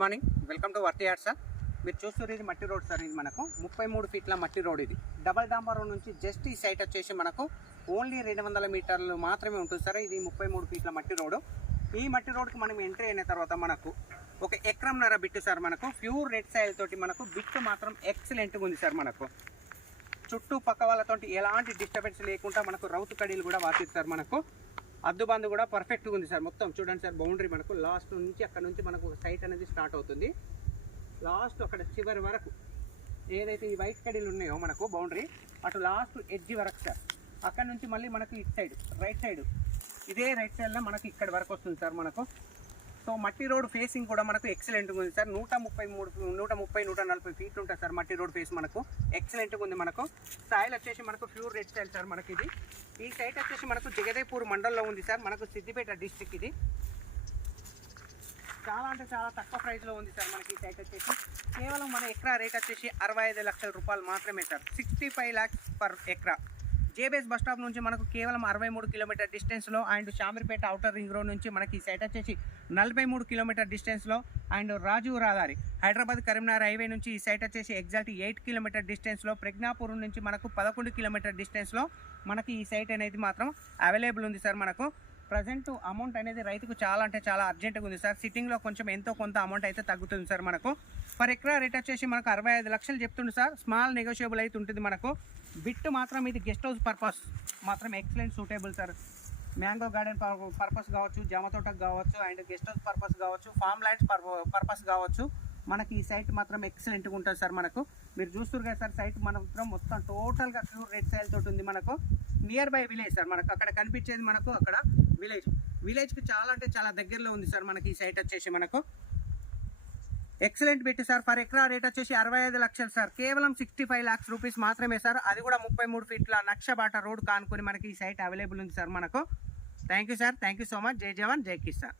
Morning, welcome to worthy yard sir. మీరు చూస్తున్నారు ఇది మట్టి రోడ్ సార్. ఇది మనకు 33 ఫీట్ల మట్టి రోడ్. ఇది డబల్ డాంబర్ రోడ్ నుంచి జస్ట్ ఈ సైట్ వచ్చేసి మనకు ఓన్లీ 200 మీటర్లు మాత్రమే ఉంటుంది సార్. ఇది 33 ఫీట్ల మట్టి రోడ్. ఈ మట్టి రోడ్కి మనం ఎంట్రీ అయిన తర్వాత మనకు ఒక ఎకరంన్నర బిట్టు సార్. మనకు ప్యూర్ రెడ్ సాయిల్ తోటి మనకు బిట్టు మాత్రం ఎక్సలెంట్గా ఉంది సార్. మనకు చుట్టూ పక్క వాళ్ళతో ఎలాంటి డిస్టర్బెన్స్ లేకుండా మనకు రౌతు కడీలు కూడా వాసిస్తారు సార్. మనకు అద్దుబందు కూడా పర్ఫెక్ట్గా ఉంది సార్. మొత్తం చూడండి సార్, బౌండరీ మనకు లాస్ట్ నుంచి అక్కడ నుంచి మనకు సైట్ అనేది స్టార్ట్ అవుతుంది. లాస్ట్ అక్కడ చివరి వరకు ఏదైతే ఈ వైట్ కడీలు ఉన్నాయో మనకు బౌండరీ అటు లాస్ట్ ఎడ్జి వరకు సార్. అక్కడ నుంచి మళ్ళీ మనకు ఇటు సైడ్ రైట్ సైడ్ ఇదే రైట్ సైడ్లో మనకు ఇక్కడ వరకు వస్తుంది సార్ మనకు. సో మట్టి రోడ్ ఫేసింగ్ కూడా మనకు ఎక్సలెంట్గా ఉంది సార్. 130-140 ఫీట్లు ఉంటుంది సార్ మట్టి రోడ్ ఫేస్. మనకు ఎక్సలెంట్గా ఉంది. మనకు సాయిల్ వచ్చేసి మనకు ప్యూర్ రెడ్ సాయిల్ సార్. మనకి ఈ సైట్ వచ్చేసి మనకు జగదేపూర్ మండలంలో ఉంది సార్. మనకు సిద్దిపేట డిస్టిక్. ఇది చాలా అంటే చాలా తక్కువ ప్రైస్లో ఉంది సార్. మనకి ఈ సైట్ వచ్చేసి కేవలం మన ఎకరా రేట్ వచ్చేసి 65 లక్షల రూపాయలు మాత్రమే సార్. 65 lakhs పర్ ఎకరా. జేబీఎస్ బస్ స్టాప్ నుంచి మనకు కేవలం 63 కిలోమీటర్ డిస్టెన్స్లో, and Shamirpet outer ring road నుంచి మనకి ఈ సైట్ వచ్చేసి 43 కిలోమీటర్ డిస్టెన్స్లో, అండ్ రాజీవ్ రహదారి హైదరాబాద్ కరీంనగర్ హైవే నుంచి ఈ సైట్ వచ్చేసి ఎగ్జాక్ట్ 8 కిలోమీటర్ డిస్టెన్స్లో, ప్రజ్ఞాపురం నుంచి మనకు 11 కిలోమీటర్ డిస్టెన్స్లో మనకి ఈ సైట్ అనేది మాత్రం అవైలబుల్ ఉంది సార్. మనకు ప్రజెంట్ అమౌంట్ అనేది రైతుకు చాలా అంటే చాలా అర్జెంటుగా ఉంది సార్. సిట్టింగ్లో కొంచెం ఎంతో కొంత అమౌంట్ అయితే తగ్గుతుంది సార్. మనకు పర్ ఎకరా రేట్ వచ్చేసి మనకు 65 లక్షలు చెప్తుంది సార్. స్మాల్ నెగోషియబుల్ అయితే ఉంటుంది. మనకు బిట్ మాత్రం ఇది గెస్ట్ హౌస్ పర్పస్ మాత్రం excellent suitable sir. Mango garden purpose కావచ్చు, జామ తోటకు కావచ్చు, అండ్ గెస్ట్ హౌస్ పర్పస్ కావచ్చు, ఫామ్ ల్యాండ్స్ పర్పస్ కావచ్చు. మనకి ఈ సైట్ మాత్రం ఎక్సలెంట్గా ఉంటుంది సార్. మనకు మీరు చూస్తారు కదా సార్, సైట్ మాత్రం మొత్తం టోటల్గా ప్యూర్ రెడ్ సాయిల్ తోటి ఉంది. మనకు నియర్ బై విలేజ్ సార్. మనకు అక్కడ కనిపించేది మనకు అక్కడ విలేజ్కి చాలా అంటే చాలా దగ్గరలో ఉంది సార్. మనకి ఈ సైట్ వచ్చేసి మనకు ఎక్సలెంట్ బిట్ సార్. పర్ ఎకరా రేట్ వచ్చేసి 65 లక్షలు సార్. కేవలం 65 lakhs రూపీస్ మాత్రమే సార్. అది కూడా 33 ఫీట్ల నక్షబాట రోడ్ కానుకొని మనకి ఈ సైట్ అవైలబుల్ ఉంది సార్. మనకు thank you sir. Thank you so much. జై జవాన్ జై కిసాన్.